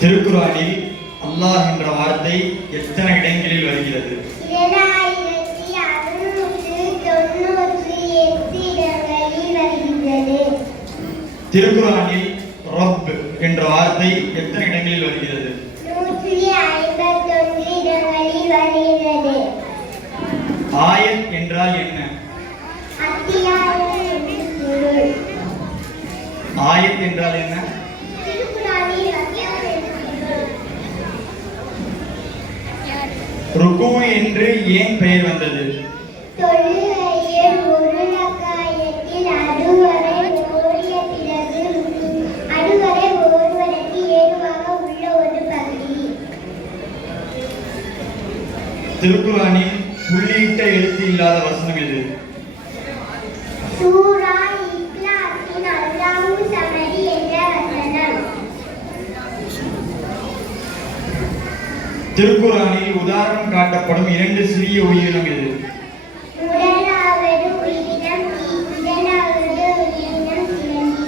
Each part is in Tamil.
திருக்குர்ஆனில் அல்லாஹ் என்ற வார்த்தை எத்தனை இடங்களில் வருகிறது? 2698 இடங்களில் வருகிறது. திருக்குர்ஆனில் ரப் என்ற வார்த்தை எத்தனை இடங்களில் வருகிறது? 151 இடங்களில் வருகிறது. ஆயத் என்றால் என்ன? அத்தியாயம் என்று பொருள். ஆயத் என்றால் என்ன? திருக்குர்ஆனில் அத்தியாயம் என்று பொருள். ருக்கு என்று ஏன் பெயர் வந்தது? தொழுகையில் ஒரு ரக்காயத்தில் அடுவரை ஓடிய பிறகு அடுவரை ஓடுவதற்கு ஏதுவாக உள்ள ஒரு பகுதி. திருக்குர்ஆனில் புள்ளியிட்ட எழுத்து இல்லாத வசனம் எது? சூரா இக்லாஸின் அல்லாஹு ஸமதி என்ற வசனம். திருக்குர்ஆனில் உதாரணம் காட்டப்படும் 2 சிறிய உயிரினம் எது? முதலாவது உயிரினம் இரண்டாவது உயிரினம் சிலந்தி.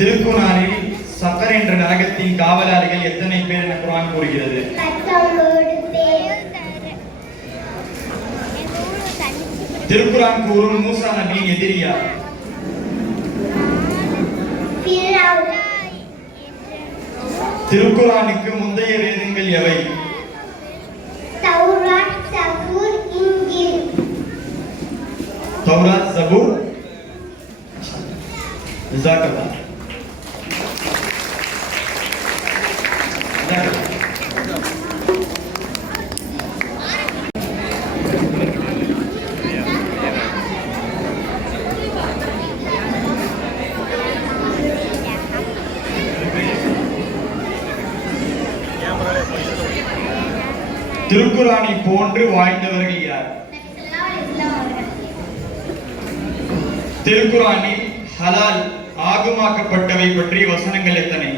திருக்குர்ஆனில் சக்கர் என்ற நரகத்தின் காவலாளிகள் எத்தனை பேர் என குர்ஆன் கூறுகிறது? 19 பேர். திருக்குர்ஆன் கூறும் மூசா நபியின் எதிரி யார்? ஃபிரௌன். திருக்குர்ஆனுக்கு முந்தைய வேதங்கள் எவை? தௌராத், சபூர், இன்ஜீல். தௌராத், சபூர். ஜஸாக்கல்லாஹ். திருக்குர்ஆனை போன்று வாழ்ந்தவர்கள் யார்? திருக்குர்ஆனில் ஹலால் ஆகுமாக்கப்பட்டவை பற்றிய வசனங்கள் எத்தனை?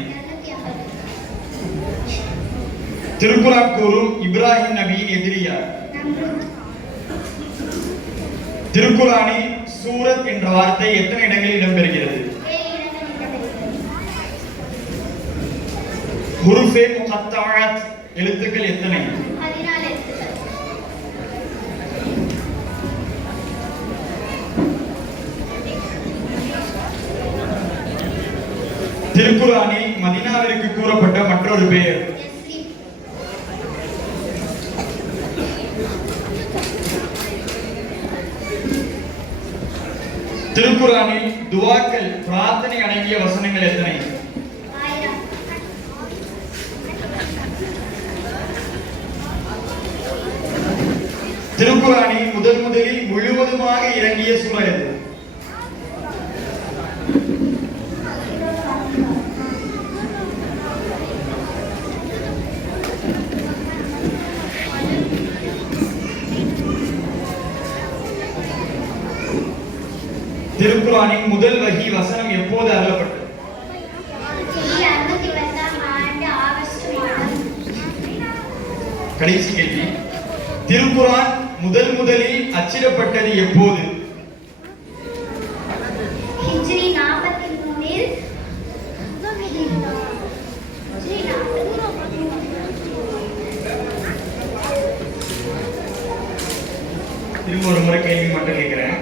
திருக்குர்ஆன் கூறும் இப்ராஹிம் நபியின் எதிரி யார்? திருக்குர்ஆனில் சூரத் என்ற வார்த்தை எத்தனை இடங்களில் இடம்பெறுகிறது? ஹுருஃபே முகத்தஅத் எழுத்துக்கள் எத்தனை? 14 எழுத்துக்கள். திருக்குர்ஆனில் மதீனாவிற்கு கூறப்பட்ட மற்றொரு பெயர்? திருக்குர்ஆனில் துஆக்கள் பிரார்த்தனை அடங்கிய வசனங்கள் எத்தனை? 1000. திருக்குர்ஆனில் முதலில் முழுவதுமாக இறங்கிய சூரா எது? திருக்குர்ஆனின் முதல் வஹி வசனம் எப்போது அருளப்பட்டது? 1910 ஆண்டு ஆகஸ்ட் மாதம். கடைசி கேள்வி. திருக்குர்ஆன் முதலில் அச்சிடப்பட்டது எப்போது? ஹிஜ்ரி 43 திரும்ப ஒரு முறை கேள்வி மட்டும் கேட்கிறேன்.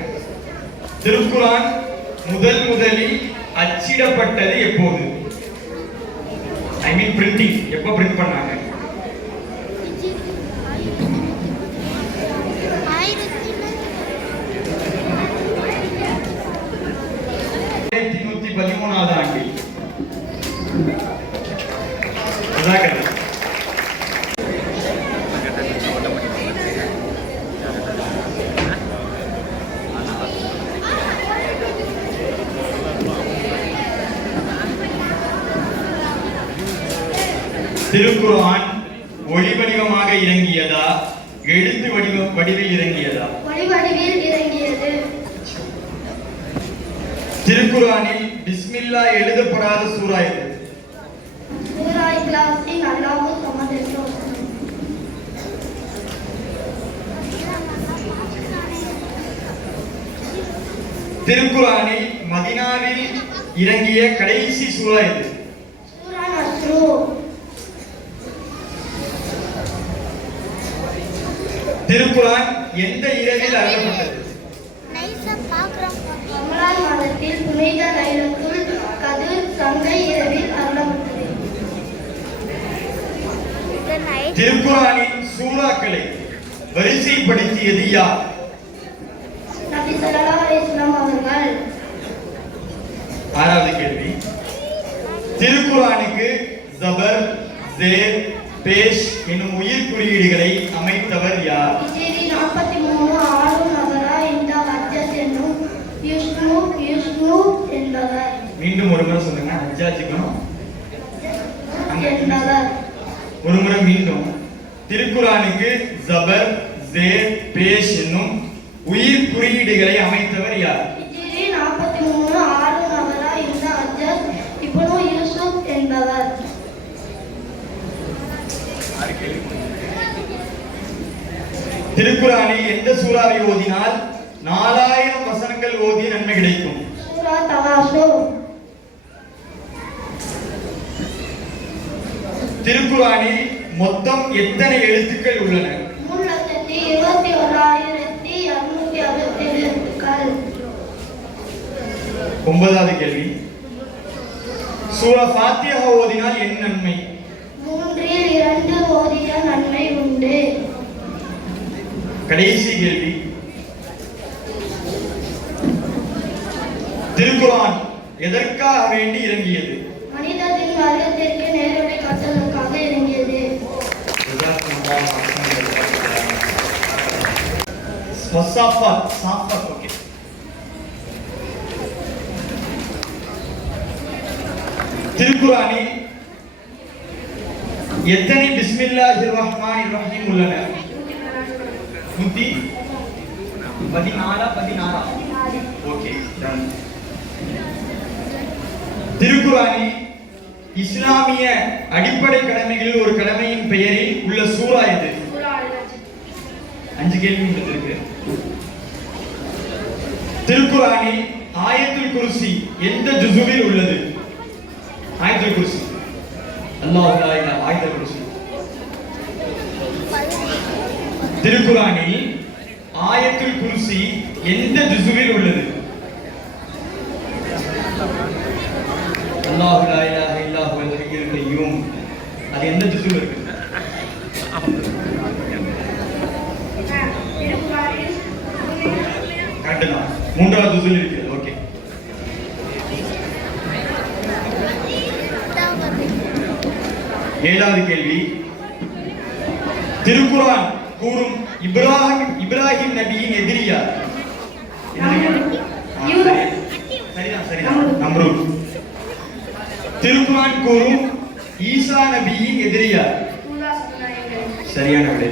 திருக்குர்ஆன் முதலில் அச்சிடப்பட்டது எப்போது? ஐ மீன் பிரிண்டிங், எப்போ பிரிண்ட் பண்ணாங்க? 1113வது ஆண்டில். திருக்குர்ஆன் ஒளி வடிவமாக இறங்கியதா, எழுத்து வடிவில் இறங்கியதா? ஒளி வடிவில் இறங்கியது. திருக்குர்ஆனில் பிஸ்மில்லாஹ் எழுதப்படாத சூரா எது? சூரா இக்லாஸின் அல்லாஹு ஸமத் என்ற வசனம். திருக்குர்ஆனில் மதீனாவில் இறங்கிய கடைசி சூரா எது? சூரா நஸ்ரு. திருக்குர்ஆன் எந்த இரவில் அருளப்பட்டது? ரமலான் மாதத்தில் புனித லைலத்துல் கத்ர் சங்கை இரவில் அருளப்பட்டது. திருக்குர்ஆனின் சூறாக்களை வரிசைப்படுத்தியது யார்? நபி ஸல்லல்லாஹு அலைஹி வஸல்லம் அவர்கள். ஆறாவது கேள்வி, திருக்குர்ஆனுக்கு ஜபர், ஜேர், பேஷ் என்னும் உயிர் குறியீடுகளை அமைத்தவர் யார்? ஹிஜ்ரி 43 ஆறு நகரா இந்த ஹஜ்ஜத் என்னும் யுஷ்ணு என்பவர். மீண்டும் ஒரு முறை சொல்லுங்க. ஹஜ்ஜாஜுக்கும் என்பவர். ஒரு முறை மீண்டும். திருக்குர்ஆனுக்கு ஜபர், ஜேர், பேஷ் என்னும் உயிர் குறியீடுகளை அமைத்தவர் யார்? ஹிஜ்ரி 43 ஆறு நகரா இந்த ஹஜ்ஜத் இப்னு யூசுப் என்பவர். திருக்குர்ஆனில் எந்த சூறாவை ஓதினால் 4000 வசனங்கள் ஓதி நன்மை கிடைக்கும்? சூரா தகாசுர். திருக்குர்ஆனில் மொத்தம் எத்தனை எழுத்துக்கள் உள்ளன? 3,21,267 எழுத்துக்கள். ஒன்பதாவது கேள்வி, சூரா ஃபாத்திஹா ஓதினால் என்ன நன்மை? 3/2 ஓதிய நன்மை உண்டு. கடைசி கேள்வி, திருக்குர்ஆன் எதற்காக வேண்டி இறங்கியது? மனிதத்தின் வர்க்கத்திற்கு நேர்வழி காட்டுவதற்காக இறங்கியது. ஓகே. திருக்குர்ஆனில் எத்தனை பிஸ்மில்லாஹிர் ரஹ்மானிர் ரஹீம் உள்ளன? 114. Okay, ton. திருக்குர்ஆனில் இஸ்லாமிய அடிப்படை கடமைகளில் ஒரு கடமையின் பெயரில் உள்ள சூரா எது? 5 கேள்வி இருக்கு. திருக்குர்ஆனில் ஆயத்துல் குர்சி எந்த ஜுஸுவில் உள்ளது? ஆயத்துல் குர்சி, அல்லாஹ் லா இலாஹ ஆயத்துல் குர்சி. திருக்குர்ஆனில் ஆயத்துல் குர்சி எந்த ஜுஸுவில் உள்ளது? அல்லாஹ் லா இலாஹ இல்லா ஹுவல் ஹய்யுல் கய்யூம். அது எந்த ஜுஸுவில் இருக்கு? கரெக்ட் தான், 3வது ஜுஸுவில் இருக்கு. ஓகே. ஏழாவது கேள்வி, திருக்குர்ஆன் கூறும் இப்ராஹிம் நபியின் எதிரி யார்? சரிதான், நம்ரூத். திருக்குர்ஆன் கூறும் ஈசா நபியின் எதிரி யார்? சரியான விடை.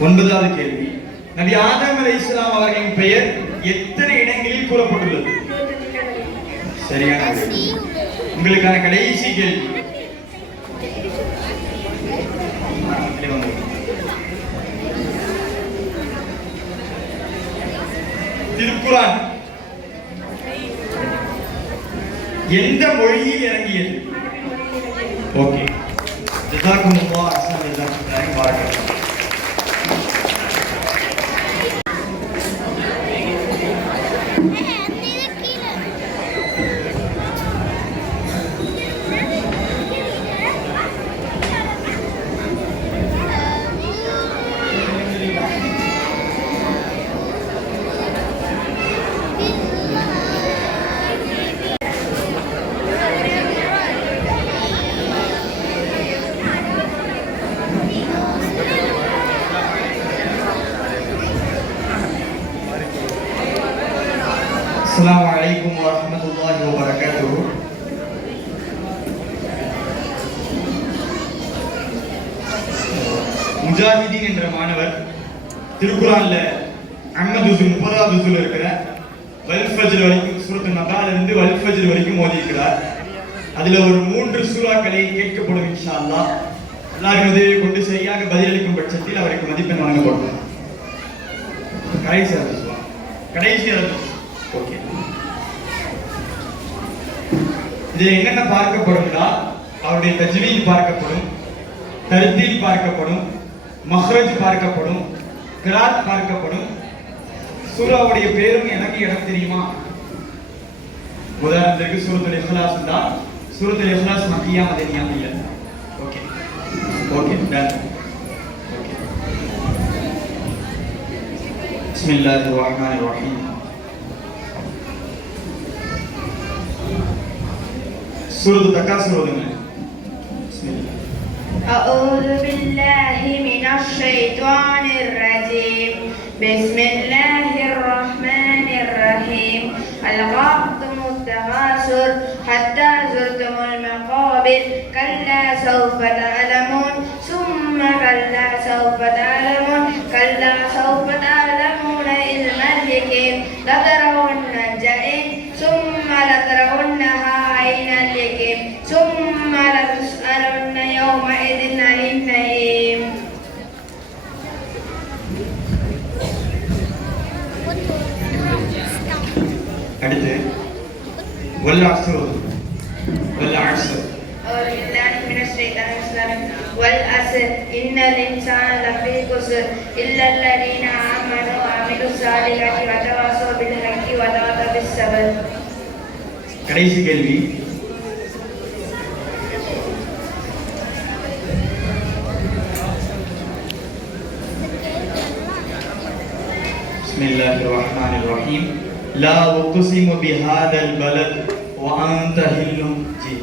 9வது கேள்வி, நபி ஆதம் அலைஹிஸ்ஸலாம் அவர்களின் பெயர் எத்தனை இடங்களில் கூறப்பட்டுள்ளது? சரியான விடை. உங்களுக்கான கடைசி கேள்வி, திருக்குர்ஆன் எந்த மொழியில் இறங்கியது? ஓகே, ஜஸாக்குமுல்லாஹ் அஹ்ஸன ஜஸாக்கும். பாரக்கல்லாஹ். அஸ்ஸலாமு அலைக்கும் வரஹ்மத்துல்லாஹி வபரகாத்துஹு. முஜாஹிதீன் என்ற மாணவர் திருக்குர்ஆன்ல அஹ்மது 30வது ஜுஸுல இருக்கிற வல் ஃபஜ்ர் வரைக்கும் சூரத்து நபால இருந்து வல் ஃபஜ்ர் வரைக்கும் ஓதி இருக்கிறார். அதுல ஒரு 3 சூறாக்களை கேட்கப்படும் இன்ஷா அல்லாஹ். எல்லாரும் உதவி கொண்டு சரியாக பதிலளிக்கும் பட்சத்தில் அவருக்கு மதிப்பெண் வழங்கப்படும். கடைசி கடைசி ஓகே. இதில் என்னென்ன பார்க்கப்படும்னா அவருடைய தஜ்வீத் பார்க்கப்படும், தர்தீல் பார்க்கப்படும், மஹ்ரஜ் பார்க்கப்படும், கிராத் பார்க்கப்படும். சூராவுடைய பேரும் எனக்கு இடம் தெரியுமா? உதாரணத்திற்கு சூரத்துல் இக்லாஸ் தான். சூரத்துல் இக்லாஸ் மக்கியா மதனியா இல்ல. Okay okay done. ஓகே. பிஸ்மில்லாஹிர் ரஹ்மானிர் ரஹீம். சூரத்து தகாசுர் ஓதுங்க. பிஸ்மில்லாஹ். أعوذ بالله من الشيطان الرجيم. بسم الله الرحمن الرحيم. ألهاكم التكاثر حتى زرتم المقابر كلا سوف تعلمون ثم كلا سوف تعلمون كلا سوف تعلمون علم اليقين لترون الجحيم ثم لترونها عين اليقين ثم لتسألن يومئذ عن النعيم. அடுத்து வல்அஸ்ர் வல்அஸ்ர். أعوذ بالله من الشيطان الرجيم. والعصر إن الإنسان لفي خسر إلا الذين آمنوا وعملوا الصالحات وتواصوا بالحق وتواصوا بالصبر. கடைசி கேள்வி. بسم الله الرحمن الرحيم. لا أقسم بهذا البلد وأنت حل به.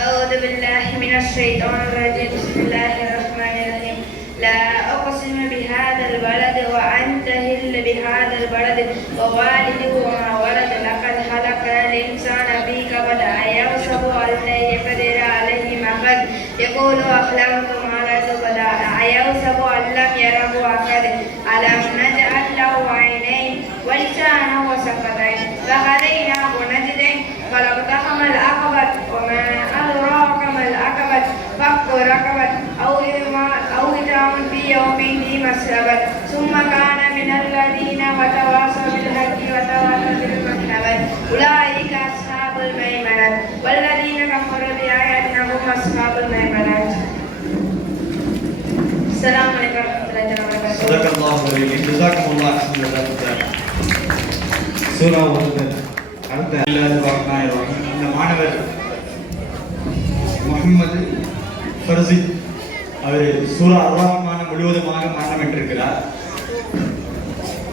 أعوذ بالله من الشيطان الرجيم. بسم الله الرحمن الرحيم. لا أقسم بهذا البلد وأنت حل بهذا البلد ووالد وما ولد لقد خلقنا الإنسان في كبد أيحسب أن لن يقدر عليه أحد يقول أحلمت ما لم بدا أيحسب أن لم يره أحد ألم نجعل له عينين ولسانا وشفتين فهديناه النجدين فلاقتحم العقبة وما أدراك ما العقبة فك رقبة أو إطعام في يوم ذي مسغبة ثم كان من الذين وتواصوا بالحق وتواصوا بالمرحمة أولئك أصحاب الميمنة والذين كفروا بآياتنا هم أصحاب الميمنة. السلام عليكم ورحمة الله وبركاته. صدق الله العظيم. جزاكم الله أحسن الجزاء. சூரா ஓதுதல். அடுத்த பிஸ்மில்லாஹிர் ரஹ்மானிர் ரஹீம். இந்த மாணவர் முஹம்மது ஃபர்ஸி அவர் சூரா அர்-ரஹ்மான முழுவதுமாக மரணம் பெற்றிருக்கிறார்.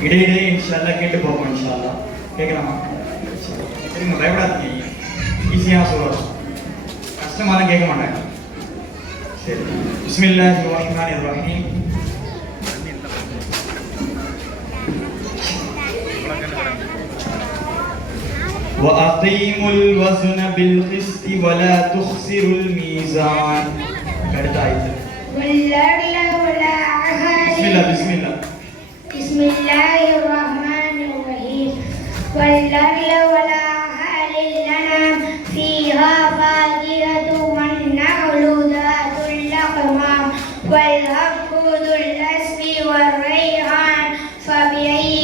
இடையிடையே இன்ஷா அல்லாஹ் கேட்டு பார்ப்போம். இன்ஷா அல்லாஹ் கேட்கலாமா? சரிங்க, பயப்படாதீங்க. ஈஸியாக சொல்லலாம், கஷ்டமாலாம் கேட்க மாட்டாங்க. சரி. பிஸ்மில்லாஹிர் ரஹ்மானிர் ரஹீம். وأقيموا الوزن بالقسط ولا تخسروا الميزان. بسم الله. بسم الله الرحمن الرحيم. والنخل ولا حال لنا فيها فاكهة والنخل ذات الأكمام والحب ذو العصف والريحان فبأي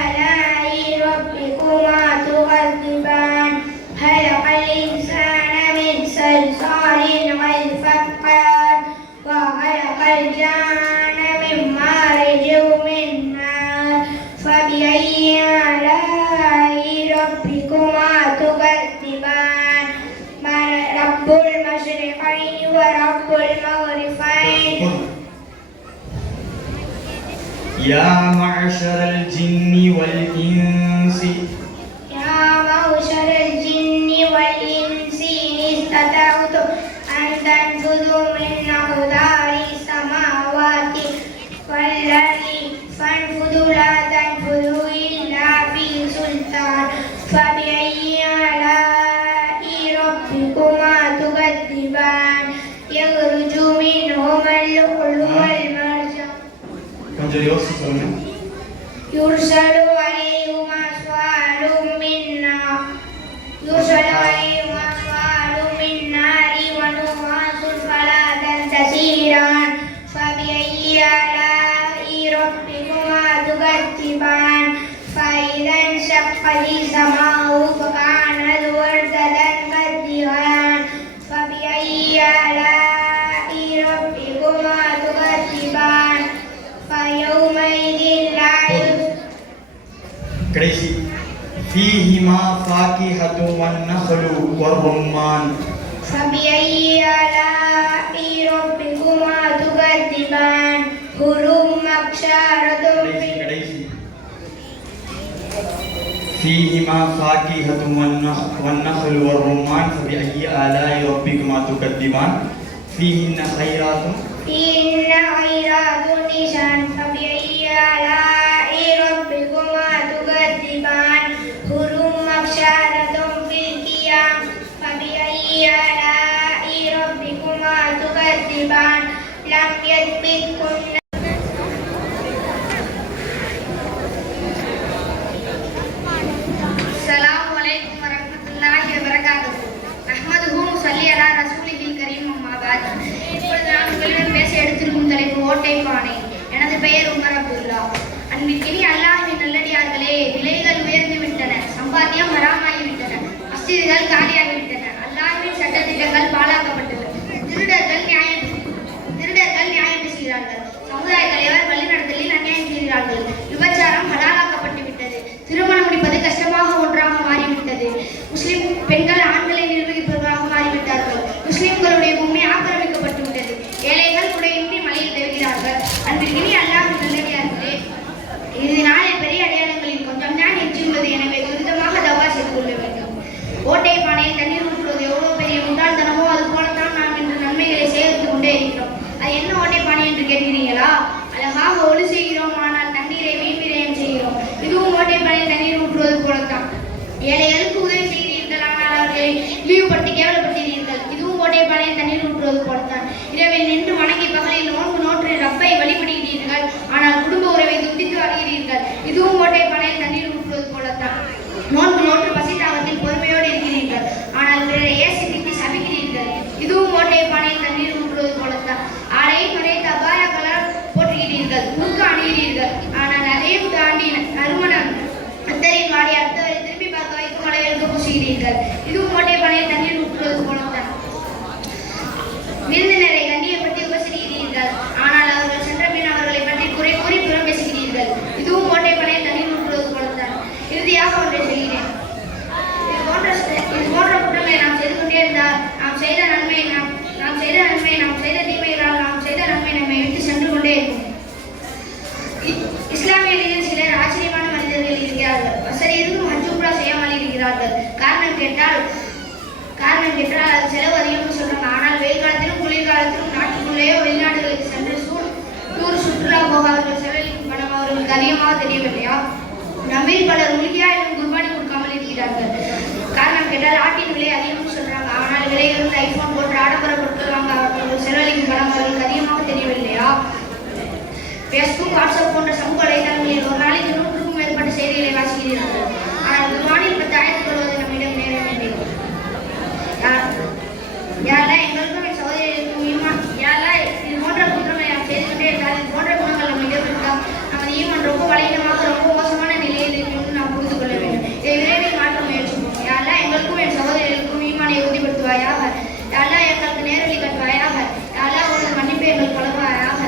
آلاء ربكما تكذبان. خلق الإنسان من صلصال كالفخار وخلق الجان من مارج من نار فبأي آلاء ربكما تكذبان. رب المشرقين ورب المغربين. يا معشر الجن والإنس يا معشر الجن والإنس إن استطعتم أن تنفذوا من أقطار السماوات والأرض فانفذوا لا تنفذوا إلا بسلطان فبأي آلاء ربكما تكذبان. يخرج منهما اللؤلؤ والمرجان கொஞ்சம் யோசிச்சு சொல்லுங்க. يرسل عليهما شواظ من نار ونحاس فلا تنتصران فبأي آلاء ربكما تكذبان. فإذا السماء فكانت وردة كالدهان فبأي آلاء ربكما تكذبان فيومئذ لا கடைசி فيهما فاكهة والنخل والرمان فبأي آلاء ربكما تكذبان حور مقشرة கடைசி فيهما فاكهة والنخل والرمان فبأي آلاء ربكما تكذبان فيهن خيرات نشان فبأي آلاء ربكما تكذبان حور مقشرة في القيام فبأي آلاء ربكما تكذبان لم يطمثهن السلام عليكم ورحمة الله وبركاته نحمده ونصلي على رسوله الكريم أما بعد இப்பொழுது நான் உங்களிடம் பேச எடுத்திருக்கும் தலைப்பு ஓட்டை பானை. எனது பெயர் உமர் அப்துல்லா. அன்பிற்கினி அல்லாஹ்வின் நல்லடியார்களே, விலைகள் உயர்ந்து விட்டன, சம்பாத்தியம் ஹராமாகிவிட்டன, மஸ்ஜிதுகள் காலியாகிவிட்டன, அல்லாஹ்வின் சட்டத்திட்டங்கள் பாழாக்கப்பட்டன, திருடர்கள் நியாயம் பேசுகிறார்கள், சமுதாய தலைவர் வழிநடத்தலில் அநியாயம் செய்கிறார்கள், விபச்சாரம் ஹலாலாக்கப்பட்டு விட்டது, திருமணம் முடிப்பது கஷ்டமாக ஒன்றாக மாறிவிட்டது, முஸ்லிம் பெண்கள் ஆண்களை நிர்வகிப்பவர்களாக மாறிவிட்டார்கள், முஸ்லிம்களுடைய பூமி ஆக்கிரமிக்கப்பட்டு விட்டது, ஏழைகள் குடையின்றி மலையில் தருகிறார்கள். அன்பிற்கினி அல்லாஹ்வின் நல்லடியார்களே, இது நாளில் பெரிய அடையாளங்களில் கொஞ்சம் தான் எஞ்சியுள்ளது. எனவே துரிதமாக தவா செய்து கொள்ள வேண்டும். ஓட்டை பானையில் தண்ணீர் ஊற்றுவது எவ்வளவு பெரிய முட்டாள்தனமோ அது போலத்தான் நாம் இன்று நன்மைகளை சேகரித்து கொண்டே இருக்கிறோம். அது என்ன ஓட்டை பானை என்று கேட்கிறீங்களா? அழகாக ஒளி செய்கிறோம், ஆனால் தண்ணீரை வீண்விரயம் செய்கிறோம். இதுவும் ஓட்டை பானையில் தண்ணீர் ஊற்றுவது போலத்தான். ஏழைகளுக்கு உதவி செய்கிறீர்கள், ஆனால் அவர்களை இழிவுபடுத்தி கேவலப்படுத்துகிறீர்கள். இதுவும் ஓட்டை பானையில் தண்ணீர் ஊற்றுவது போலத்தான். இரவில் நின்று வணங்கி பகலில் நோற்று ரப்பை வழிபடுகிறீர்கள், ஆனால் குடும்ப உறவை துண்டித்து வருகிறீர்கள். இதுவும் ஓட்டை பானையில் தண்ணீர் ஊற்றுவது போலத்தான். நோற்று பசி தாகத்தில் பொறுமையோடு இருக்கிறீர்கள், ஆனால் பிறரை ஏசி திட்டி சபிக்கிறீர்கள். இதுவும் ஓட்டை பானையில் தண்ணீர் ஊற்றுவது போலத்தான். ஆடையை மறைத்து அபாயங்களால் போற்றுகிறீர்கள், முறுக்கு அணுகிறீர்கள், ஆனால் அதையும் தாண்டி நறுமணம் அத்தரின் வாடி அடுத்தவரை திரும்பி பார்க்க வைக்கும் அளவிற்கு பூசுகிறீர்கள். இதுவும் ஓட்டை பானையில் தண்ணீர் ஊற்றுவது போலத்தான். விருந்தினரை கண்ணியப்படுத்தி உபசரிக்கிறீர்கள், ஆனால் அவர்கள் சென்ற பின் அவர்களை பற்றி குறை கூறி புறம் பேசுகிறீர்கள். இதுவும் ஓட்டை பானையில் தண்ணீர் ஊற்றுவது போலத்தான். இறுதியாக ஒன்றை சொல்கிறேன். இது போன்ற குற்றங்களை நாம் செய்து கொண்டே இருந்தால் நாம் செய்த தீமைகளால் நாம் செய்த நன்மை நம்மை விட்டு சென்று கொண்டே இருக்கும். இஸ்லாமியர்களில் சிலர் ஆச்சரியமான மனிதர்கள் இருக்கிறார்கள். வசதி இருந்தும் ஹஜ் உம்ரா செய்யாமல் இருக்கிறார்கள். காரணம் கேட்டால் அது செலவு அதிகம்னு சொல்றாங்க. ஆனால் வெயில் காலத்திலும் குளிர்காலத்திலும் நாட்டுக்குள்ளேயோ வெளிநாடுகளுக்கு சென்று சுற்றுலா போக அவர்கள் செலவழிக்கும் பணம் அவர்களுக்கு அதிகமாக தெரியவில்லையா? நம்மில் பலர் உறுதியா இன்னும் குர்பானி கொடுக்காமல் இருக்கிறார்கள். காரணம் கேட்டால் ஆட்டின் விலை அதிகம்னு சொல்றாங்க. ஆனால் விலையிலிருந்து ஐபோன் போன்ற ஆடம்பர பொருட்கள் வாங்க அவர்கள் செலவழிக்கும் பணம் அவர்களுக்கு அதிகமாக தெரியவில்லையா? பேஸ்புக், வாட்ஸ்அப் போன்ற சமூக வலைதளங்களில் ஒரு நாளைக்கு 100க்கும் மேற்பட்ட செய்திகளை வாசிக்கிறீர்கள். ஆனால் குர்பானில் 10 ஆயத்து கொள்வது நம்மிடம் நேரமில்லை. யாரெல்லாம் எங்களுக்கும் என் சகோதரிகளுக்கும் இது போன்ற குற்றங்களை நாம் செய்து கொண்டே இருந்தால் இது போன்ற குணங்கள் நம்மிடம் இருந்தால் நமது ஈமான் ரொம்ப பலவீனமாக ரொம்ப மோசமான நிலையில் இருக்கும் நாம் புரிந்து கொள்ள வேண்டும். இதை விரைவில் மாற்ற முயற்சிப்போம். யாரெல்லாம் எங்களுக்கும் என் சகோதரிகளுக்கும் ஈமானை உறுதிப்படுத்துவாயாக. யாரெல்லாம் எங்களுக்கு நேர்வழி கட்டுவாயாக. யாரெல்லாம் ஒரு மன்னிப்பை எங்களுக்கு வழங்குவாயாக.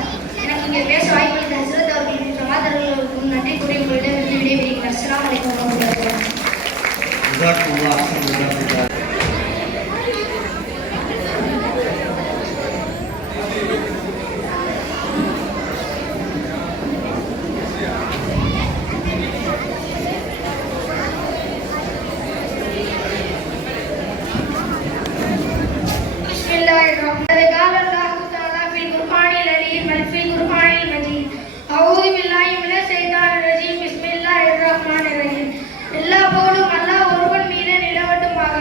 எனக்கு இங்கே பேச வாய்ப்பளித்த ஹஸ்ரத் அவர்களின் சகோதரர்களுக்கும் நன்றி கூறி உங்களிடம் இருந்து விடைபெறுகிறேன். அஸ்ஸலாமு அலைக்கும் வரஹ்மத்துல்லாஹி. எல்லா போலும் அல்லாஹ் ஒருவன் மீது நிலவட்டுமாக.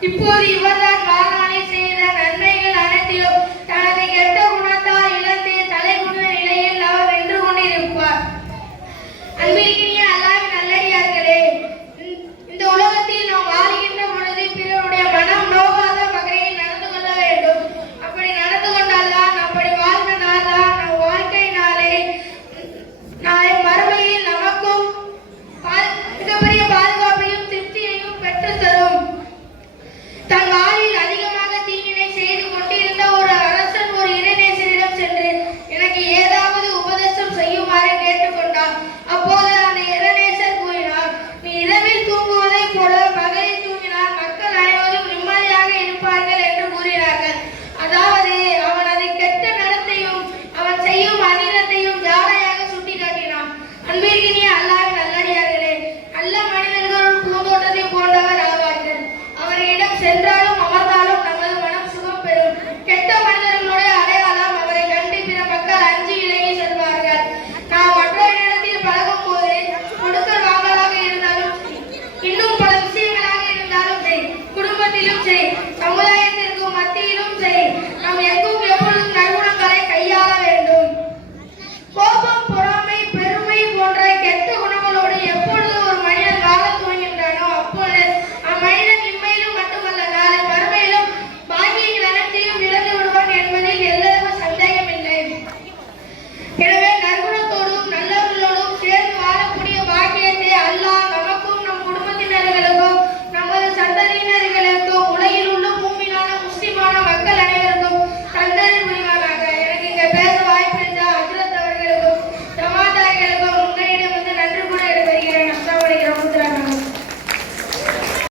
இப்போது இவர்தான் வாரார்